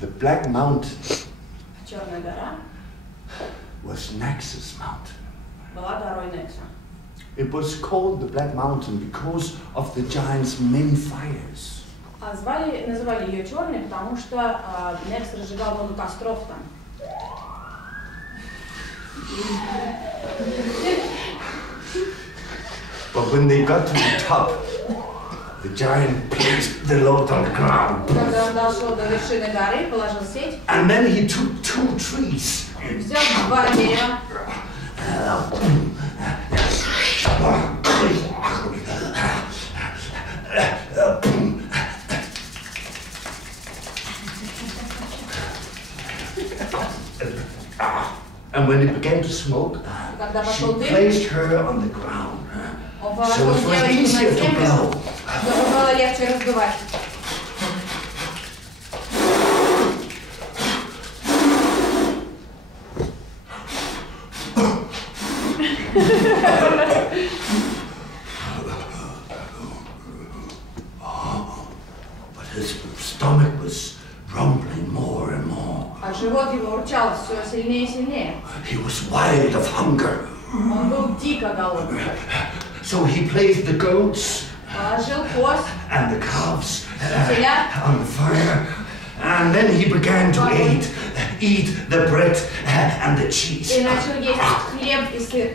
The Black Mountain Черная гора was Naxx's mountain. была горой Некса. It was called the Black Mountain because of the giant's many fires. Называли ее черной, потому что Некс разжигал много костров там. But when they got to the top, the giant placed the load on the ground. Когда он дошел до вершины горы, положил сеть. And then he took 2 trees. Взял 2 дерева. And when it began to smoke, she placed her on the ground. So it was easier to blow. Было легче раздувать. But his stomach was rumbling more and more. А живот его урчал все сильнее и сильнее. He was wild of hunger. Он был дико голодный. So he placed the goats Положил коз and the calves телят. on the fire, and then he began to eat the bread and the cheese. И начал есть хлеб и сыр.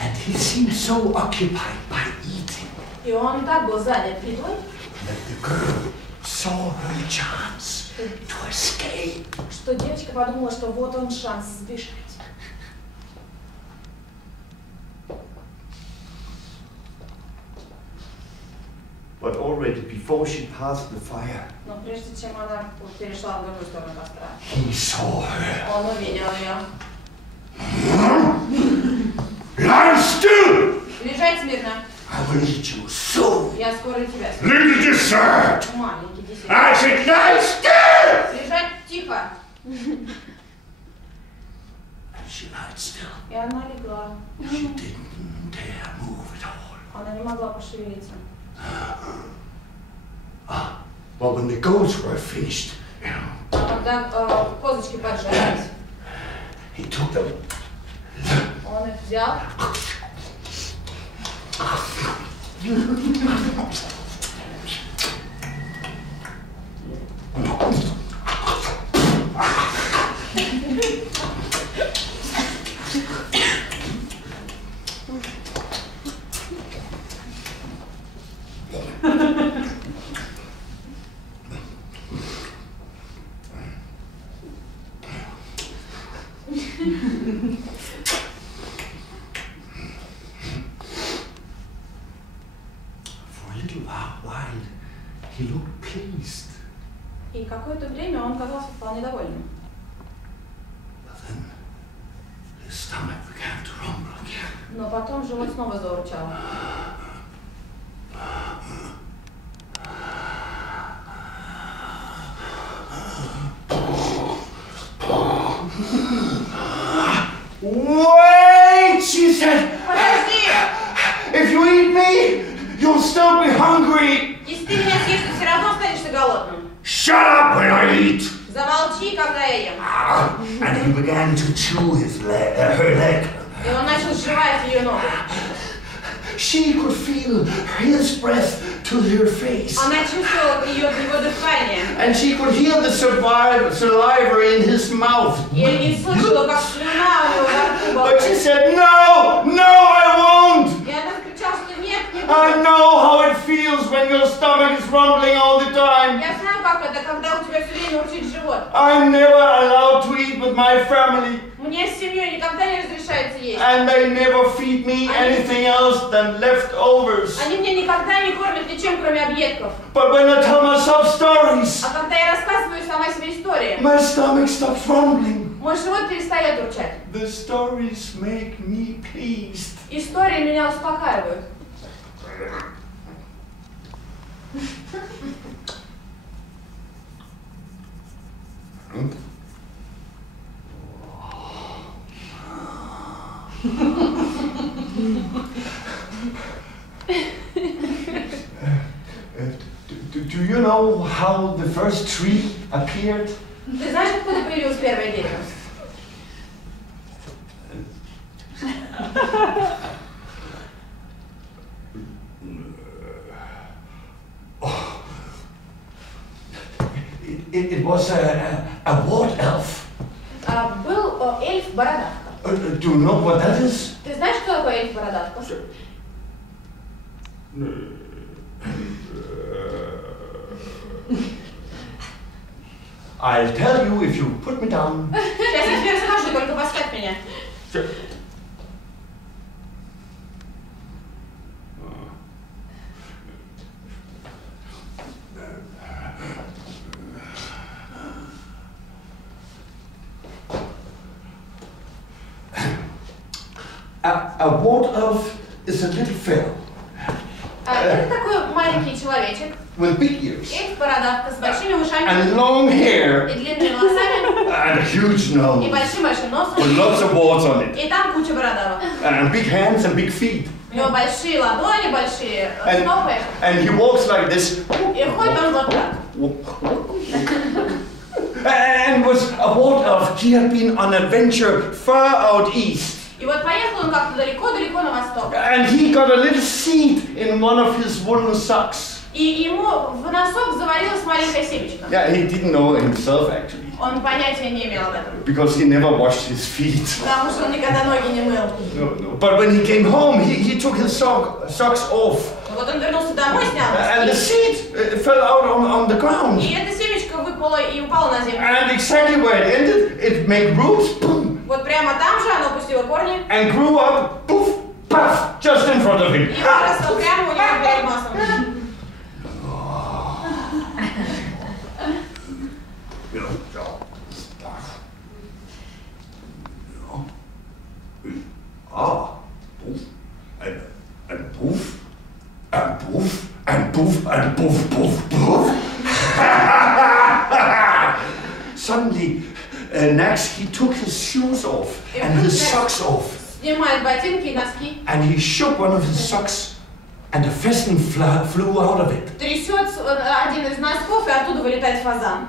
And he seemed so occupied by eating И он так был занят едой, that the girl saw her chance to escape. что девочка подумала, что вот он шанс сбежать. But already before she passed the fire, Но прежде чем она перешла в другую сторону костра, he saw her. он увидел ее. Lie still! Лежать смирно. I will eat you soon. Я скоро тебя съем. Little dessert! Маленький десерт. I said lie still! Лежать тихо. And she lied still. И она легла. She didn't dare move at all. Она не могла пошевелиться. But when the goats were finished, Когда козочки поджарились, he took them. он их взял. He looked pleased. И какое-то время он казался вполне довольным. But then his stomach began to rumble again. Но потом живот снова заурчал. Wait, she said. Подожди! If you eat me, you'll still be hungry. Если ты меня съешь, ты все равно останешься голодным. Shut up when I eat. Замолчи, когда я ем. And he began to chew her leg. И он начал сживать ее ногу. She could feel his breath to her face. Она чувствовала его дыхание. And she could hear the saliva in his mouth. И не слышала, как слюна у него во рту была. But she said, no, no, I won't. И она закричала, что нет, не буду. I know how it feels when your stomach is rumbling all the time. Я знаю, как это, когда у тебя все время урчит живот. I'm never allowed to eat with my family. Мне с семьей никогда не разрешается есть. And they never feed me anything else than leftovers. Они меня никогда не кормят ничем, кроме объедков. But when I tell myself stories, А когда я рассказываю сама себе истории, my stomach stops rumbling. мой живот перестает урчать. The stories make me pleased. Истории меня успокаивают. know how the first tree appeared? Ты знаешь, откуда появилось первое дерево? It was a ward elf. Был эльф-бородавка. Do you know what that is? Ты знаешь, что такое эльф-бородавка? I'll tell you if you put me down. Сейчас я тебе расскажу, только поставь меня. A ward elf is a little fairy. Это такой маленький человечек. With big ears. Эльф-бородавка с большими ушами. And long hair. И длинными волосами. And a huge nose. И большим-большим носом. With lots of warts on it. И там куча бородавок. And big hands and big feet. У него большие ладони, большие стопы. And he walks like this. И ходит он вот так. And was a ward elf. He had been on an adventure far out east. И вот поехал он как-то далеко-далеко на восток. And he got a little seed in one of his woolen socks. И ему в носок заварилась маленькая семечко. Yeah, he didn't know himself actually. Он понятия не имел об этом. Because he never washed his feet. Потому что он никогда ноги не мыл. No. But when he came home, he took his socks off. Вот он вернулся домой, снял And the носки. seed fell out on the ground. И это семечко выпало и упало на землю. And exactly where it ended, it made roots, boom. Вот прямо там же оно пустило корни. And grew up, poof, puff, just in front of him. И выросло прямо у него перед носом. And poof, and poof, and poof, and poof, poof, poof. Suddenly, next he took his shoes off and his socks off. Снимает ботинки и носки. And he shook one of his socks, and a pheasant flew out of it. Трясет один из носков, и оттуда вылетает фазан.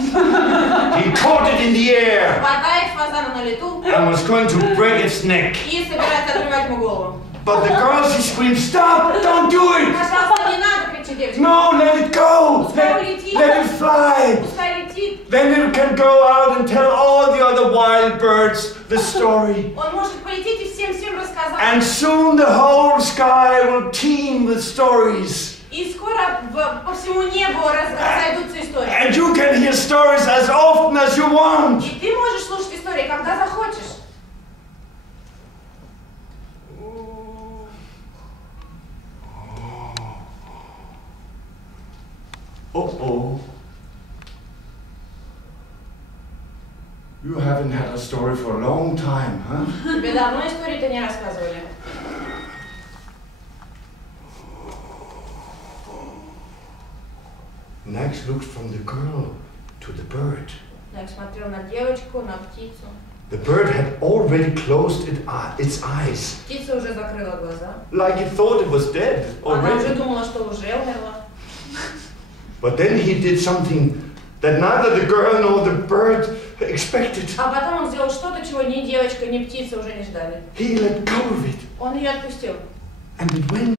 He caught it in the air. Хватает фазана на лету. And was going to break its neck. И собирается отрывать ему голову. But the girl, she screamed, "Stop! Don't do it! Пожалуйста, не надо, кричит девочка. No, let it go! Let it fly! Пускай летит. Then it can go out and tell all the other wild birds the story. Он может полететь и всем рассказать. And soon the whole sky will teem with stories. И скоро по всему небу разойдутся истории. And you can hear stories as often as you want. И ты можешь слушать истории, когда захочешь. Uh-oh. You haven't had a story for a long time, huh? Тебе давно истории-то не рассказывали. Max looked from the girl to the bird. Max смотрел на девочку, на птицу. The bird had already closed its eyes. Птица уже закрыла глаза. Like it thought it was dead Она уже already. думала, что уже умерла. But then he did something that neither the girl nor the bird expected. А потом он сделал что-то, чего ни девочка, ни птица уже не ждали. He let go of it. Он ее отпустил. And it went